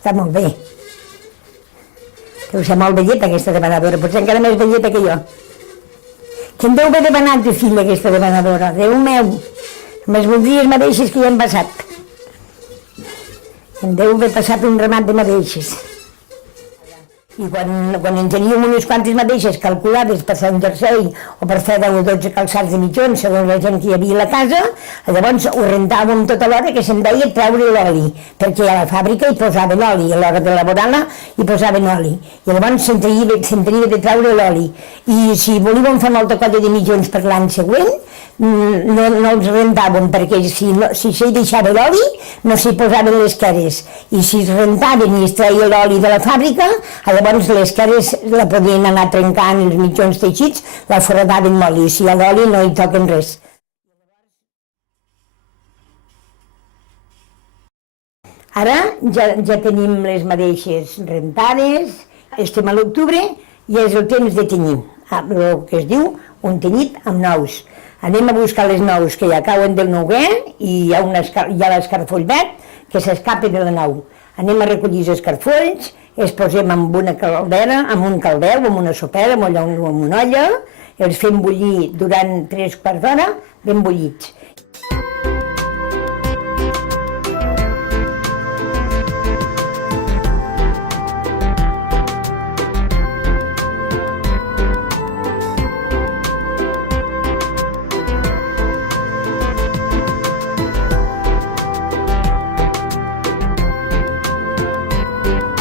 Està molt bé. Deu ser molt velleta, aquesta devanadora, potser encara més velleta que jo. Que em deu haver devanat de fill, aquesta devanadora, Déu meu. Només voldries madeixes que ja han passat. Em deu haver passat un ramat de madeixes. I quan en teníem unes quantes madeixes calculades per fer un jersei o per fer 10 o 12 calçats de mitjons segons la gent que hi havia a la casa, llavors ho rentàvem tota l'hora que se'n deia treure l'oli, perquè a la fàbrica hi posaven oli, a l'hora d'elaborar-la hi posaven oli, i llavors se'n tenia de treure l'oli. I si volíem fer molta colla de mitjons per l'any següent, no els rentàvem, perquè si s'hi deixava l'oli no s'hi posaven les cares, i si es rentaven i es treia l'oli de la fàbrica, llavors les cares la podien anar trencant, els mitjons teixits la foradaven molt, i si a l'oli no hi toquen res. Ara ja tenim les madeixes rentades, estem a l'octubre i és el temps de tenyir, el que es diu un tenyit amb nous. Anem a buscar les nous que ja cauen del nouguer i hi ha l'escarfoll verd que s'escapa de la nou. Anem a recollir els escarfolls, els posem en una caldera, en un caldeu, en una sopera, en una olla, els fem bullir durant 3 quarts d'hora, ben bullits.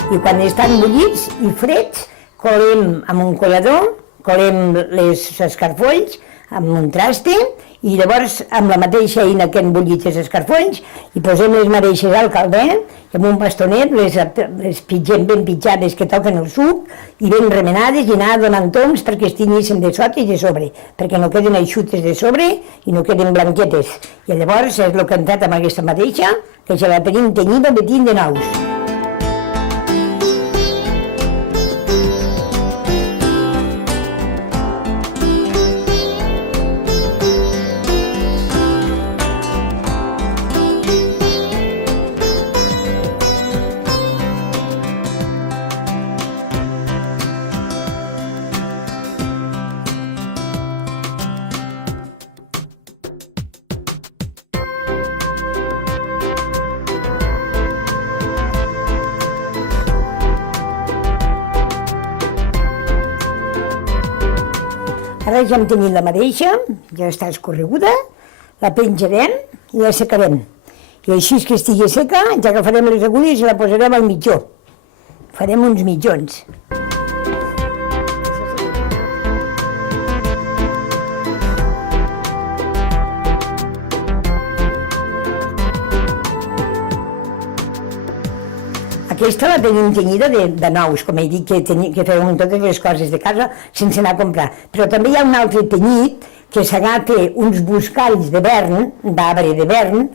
I quan estan bullits i freds, colem amb un colador, colem els escarfolls amb un traste i llavors amb la mateixa eina que han bullit els escarfolls i posem les madeixes al calder i amb un bastonet les pitgem ben pitjades que toquen el suc i ben remenades i anar donant toms perquè es tinguessin de sota i de sobre, perquè no queden eixutes de sobre i no queden blanquetes. I llavors és el que hem fet amb aquesta mateixa, que ja la tenim tenyida betint de nous. Ara ja hem tenim la madeixa, ja està escorreguda, la penjarem i la secarem. I així que estigui seca, ja agafarem les agulles i la posarem al mitjó. Farem uns mitjons. Aquesta la tenim tenyida de nous, com he dit, que fèiem totes les coses de casa sense anar a comprar. Però també hi ha un altre tenyit que s'agafa uns buscalls de vern, d'arbre de vern,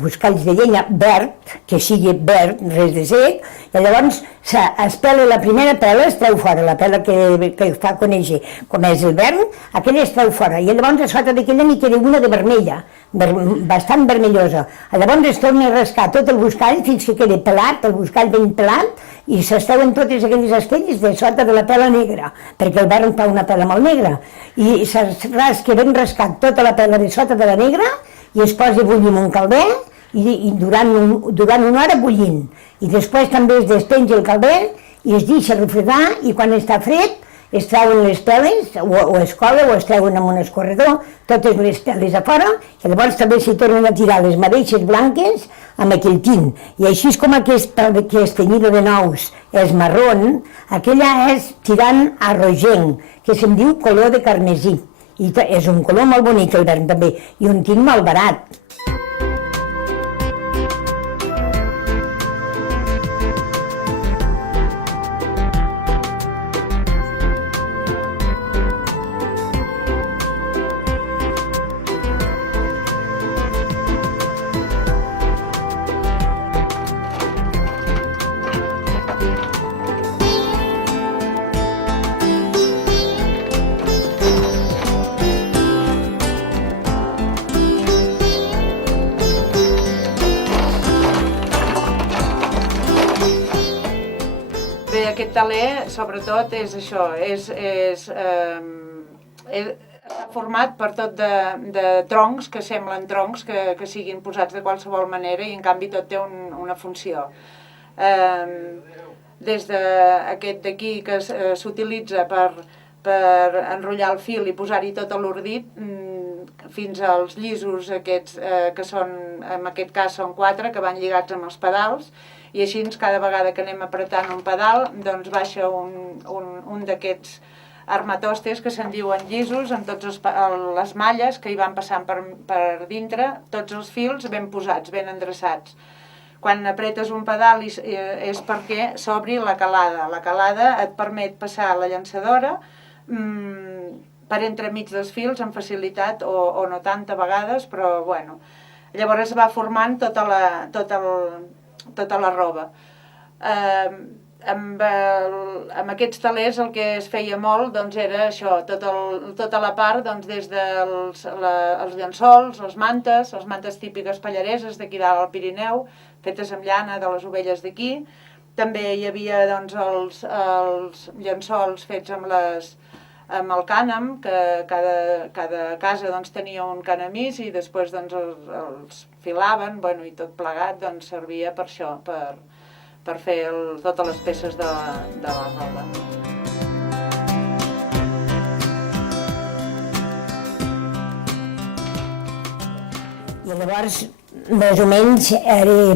buscalls de llenya verd, que sigui verd, res de sec, i llavors es pela la primera pela, es treu fora, la pela que fa conèixer com és el verd, aquella es treu fora, i llavors a sota d'aquella n'hi queda una de vermella, bastant vermellosa. Llavors es torna a rascar tot el buscall fins que queda pelat, el buscall ben pelat, i s'estreuen totes aquelles esquelles de sota de la pela negra, perquè el verd fa una pela molt negra, i es rasca ben rascat tota la pela de sota de la negra, i es posa a bullir en un calder i durant una hora bullint. I després també es despenja el calder i es deixa refredar i quan està fred es treuen les peles o es cola o es treuen amb un escorredor, totes les peles a fora i llavors també s'hi tornen a tirar les madeixes blanques amb aquell tint. I així com aquest tenyida de nous és marró, aquella és tirant a rogenc, que se'n diu color de carmesí. I és un color molt bonic el verd també, i un tint molt barat. Bé, aquest taler, sobretot, és això, està format per tot de troncs que semblen troncs que siguin posats de qualsevol manera i en canvi tot té una funció. Des d'aquest d'aquí que s'utilitza per enrotllar el fil i posar-hi tot l'ordit, fins als llisos aquests que són, en aquest cas són 4, que van lligats amb els pedals, i així cada vegada que anem apretant un pedal doncs baixa un d'aquests armatostes que se'n diuen llisos amb totes les malles que hi van passant per dintre, tots els fils ben posats, ben endreçats. Quan apretes un pedal és perquè s'obri la calada. La calada et permet passar la llançadora per entremig dels fils amb facilitat o no tant a vegades, però bueno. Llavors va formant tota la roba. Amb aquests talers el que es feia molt era això, tota la part des dels llençols, les mantes típiques pallareses d'aquí dalt al Pirineu, fetes amb llana de les ovelles d'aquí. També hi havia els llençols fets amb el cànem, que cada casa tenia un canamís i després els filaven i tot plegat servia per això, per fer totes les peces de la roba. I llavors, més o menys, era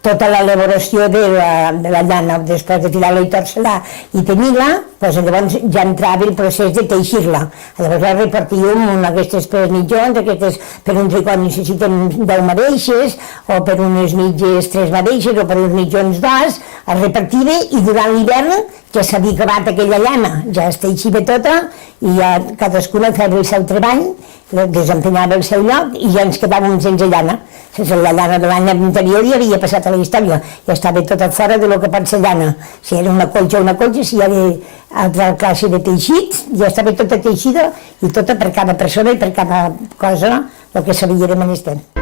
tota l'elaboració de la llana, després de tirar-la i torçar-la i tenyir-la, llavors ja entrava el procés de teixir-la. Llavors la repartíem aquestes per mitjons, aquestes per un tricot necessiten 10 madeixes, o per unes mitges 3 madeixes, o per uns mitjons 2, es repartia i durant l'hivern ja s'havia acabat aquella llana, ja es teixiva tota i ja cadascuna feia el seu treball, desempenyava el seu lloc i ja ens quedàvem sense llana. Sense la llana de l'any anterior ja havia passat a la història, ja estava tota fora de lo que pot ser llana. Si era una colxa, si hi havia altra classe de teixits, ja estava tota teixida i tota per cada persona i per cada cosa el que s'havia de menester.